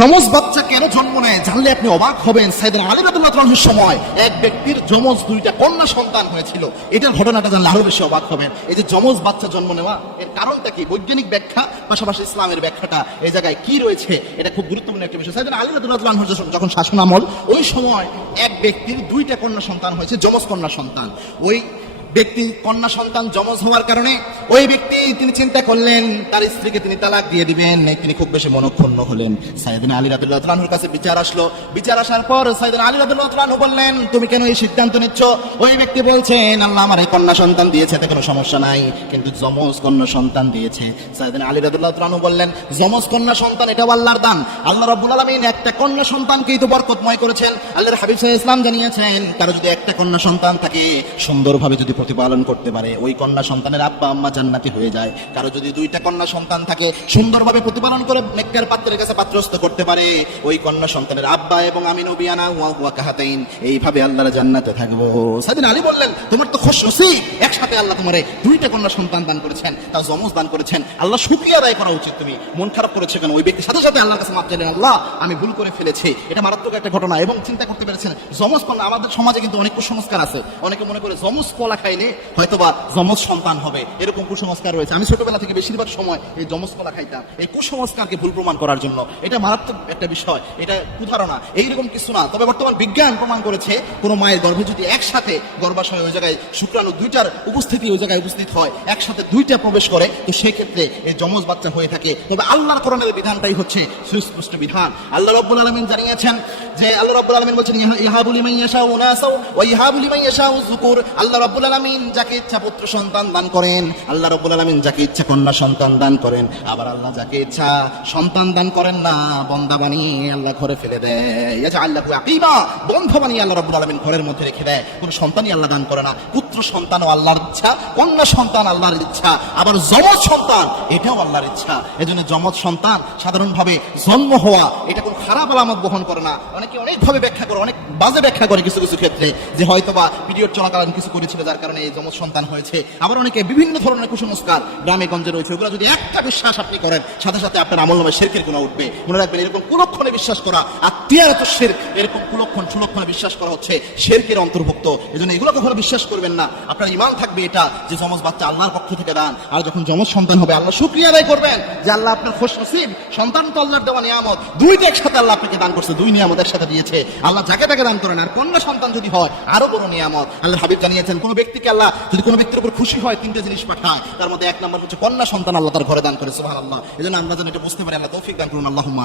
যমজ বাচ্চা কেন জন্ম নেয় জানলে আপনি অবাক হবেন। সাইদান আলী রাদুল্লাহর সময় এক ব্যক্তির যমজ দুইটা কন্যা সন্তান হয়েছিল। এটার ঘটনাটা জানলে আরও বেশি অবাক হবেন। এই যে যমজ বাচ্চা জন্ম নেওয়া, এর কারণটা কি? বৈজ্ঞানিক ব্যাখ্যা, পাশাপাশি ইসলামের ব্যাখ্যাটা, এই জায়গায় কি রয়েছে? এটা খুব গুরুত্বপূর্ণ একটা বিষয়। সাইদান আলী রাদুল্লাহ যখন শাসন আমল, ওই সময় এক ব্যক্তির দুইটা কন্যা সন্তান হয়েছে, যমজ কন্যা সন্তান। ওই ব্যক্তি কন্যা সন্তান যমজ হওয়ার কারণে ওই ব্যক্তি তিনি চিন্তা করলেন, তার স্ত্রীকে তিনি তালাক দিয়ে দিবেন। তিনি খুব বেশি মনক্ষুণ্ণ হলেন। সাইদিন আলী রাদুল্লাহ তালাহুর কাছে বিচার আসলো। বিচার আসার পর সাইদিন আলী রাদুল্লাহ তালাহু বললেন, তুমি কেন এই সিদ্ধান্ত নিচ্ছ? ওই ব্যক্তি বলছেন, আল্লাহ আমার এই কন্যা সন্তান দিয়েছে, এতে কোনো সমস্যা নাই, কিন্তু যমজ কন্যা সন্তান দিয়েছে। সাইদিন আলী রাদুল্লাহ তালাহু বললেন, যমজ কন্যা সন্তান এটা আল্লাহর দান। আল্লাহ রাব্বুল আলামিন একটা কন্যা সন্তানকেই তো বরকতময় করেছেন। আল্লাহর হাবিব সাহেব ইসলাম জানিয়েছেন কারও যদি একটা কন্যা সন্তান থাকে, সুন্দরভাবে যদি প্রতিপালন করতে পারে, ওই কন্যা সন্তানের আব্বা আম্মা জান্নাতি হয়ে যায়। কারও যদি দুইটা কন্যা সন্তান থাকে, সুন্দরভাবে প্রতিপালন করে নেককার পাত্রের কাছে পাত্রস্থ করতে পারে। ওই কন্যা সন্তানের আব্বা এবং আমি নবিয়ানা ওয়া হুয়া কাহাতাইন। এইভাবে আল্লাহর জান্নাতে থাকব। সাদিন আলী বললেন, তোমার তো খুশ নসিব। একসাথে আল্লাহ তোমারে দুইটা কন্যা সন্তান দান করেছেন তা জমজ দান করেছেন। আল্লাহ শুকরিয়া আদায় করা উচিত তুমি। মন খারাপ করেছে কেন? ওই ব্যক্তির সাথে সাথে আল্লাহর কাছে মাপ চাইলেন, আল্লাহ, আমি ভুল করে ফেলেছি। এটা মারাত্মক একটা ঘটনা এবং চিন্তা করতে পেরেছেন জমজ কন্যা, আমাদের সমাজে কিন্তু অনেক কুসংস্কার আছে। অনেকে মনে করে জমজ কলা খাইলে হয়তোবা জমজ সন্তান হবে। এরকম কুসংস্কার রয়েছে। আমি ছোটবেলা থেকে বেশিরভাগ সময় এই জমজ কলা খাইতাম। এই কুসংস্কারকে ভুল প্রমাণ করার জন্য। এটা মারাত্মক একটা বিষয়। এটা কুধারণা। এইরকম কিছু না। তবে বর্তমান বিজ্ঞান প্রমাণ করেছে, কোনো মায়ের গর্ভে যদি একসাথে গর্ভাশয় ওই জায়গায় শুক্রাণু দুইটার উপস্থিতি ওই জায়গায় উপস্থিত হয়, একসাথে দুইটা প্রবেশ করে, তো সেক্ষেত্রে এই যমজ বাচ্চা হয়ে থাকে। তবে আল্লাহর করণের বিধানটাই হচ্ছে সুস্পষ্ট বিধান। আল্লাহ রব্বুল আলমিন জানিয়েছেন যে, আল্লাহ রব্বুল আলমিন বলছেন, ইহা- ইহাবুলি মাই ইয়াশাউ উনাসাউ ওয়া ইহাবুলি মাই আল্লাহ রব্বুল আলমিন যাকে ইচ্ছা পুত্র সন্তান দান করেন, আল্লাহ রব্বুল আলমিন যাকে ইচ্ছা কন্যা সন্তান দান করেন, আবার আল্লাহ যাকে ইচ্ছা সন্তান দান করেন না, বন্দা বানিয়ে আল্লাহ ঘরে ফেলে দেয়। আল্লাহ আকিবা, বন্ধ বানিয়ে আল্লাহ রব্বুল আলমিন ঘরের মধ্যে রেখে দেয়। কোনো সন্তানই আল্লাহ দান করে না, পুত্র সন্তানও আল্লাহর ইচ্ছা, কন্যা সন্তান আল্লাহর ইচ্ছা, আবার যমজ সন্তান, এটাও আল্লাহর ইচ্ছা। এজন্য যমজ সন্তান সাধারণভাবে জন্ম হওয়া, এটা খারাপ আলামত বহন করে না। অনেকে অনেকভাবে ব্যাখ্যা করে, অনেক বাজে ব্যাখ্যা করে কিছু কিছু ক্ষেত্রে, যে হয়তোবা পিরিয়ড চলাকালীন কিছু করেছিল যার কারণে এই যমজ সন্তান হয়েছে। আবার অনেকে বিভিন্ন ধরনের কুসংস্কার গ্রামে, গঞ্জে রয়েছে, ওগুলো যদি একটা বিশ্বাস আপনি করেন, সাথে সাথে আপনার আমল নামে শেরকের কোনো উঠবে। মনে রাখবেন, এরকম কুলক্ষণে বিশ্বাস করা আর তিয়ারত শের, এরকম কুলক্ষণ, সুলক্ষণে বিশ্বাস করা হচ্ছে শেরকের অন্তর্ভুক্ত। এই জন্য এগুলো কখনো বিশ্বাস করবেন না। আপনার ইমান থাকবে এটা, যে যমজ বাচ্চা আল্লাহর পক্ষ থেকে দান। আর যখন যমজ সন্তান হবে, আল্লাহ শুক্রিয়া আদায় করবেন যে আল্লাহ আপনার খোশ নসিব সন্তান তো আল্লাহর দেওয়া নিয়ামত। দুইটা একসাথে আল্লাহ আপনাকে দান করছে, দুই নিয়ামতের সাথে দিয়েছে। আল্লাহ যাকে তাকে দান করেন, আর কন্যা সন্তান যদি হয়, আরও বড় নিয়ামত। আল্লাহ হাবিব জানিয়েছেন, কোনো ব্যক্তিকে আল্লাহ যদি কোনো ব্যক্তির উপর খুশি হয়, তিনটা জিনিস পাঠায়। তার মধ্যে এক নম্বর হচ্ছে, কন্যা সন্তান আল্লাহ তার ঘরে দান করে, সুবহানাল্লাহ। এই জন্য আমরা যেন এটা বুঝতে পারি, আল্লাহ তৌফিক দান করুন আল্লাহ আমি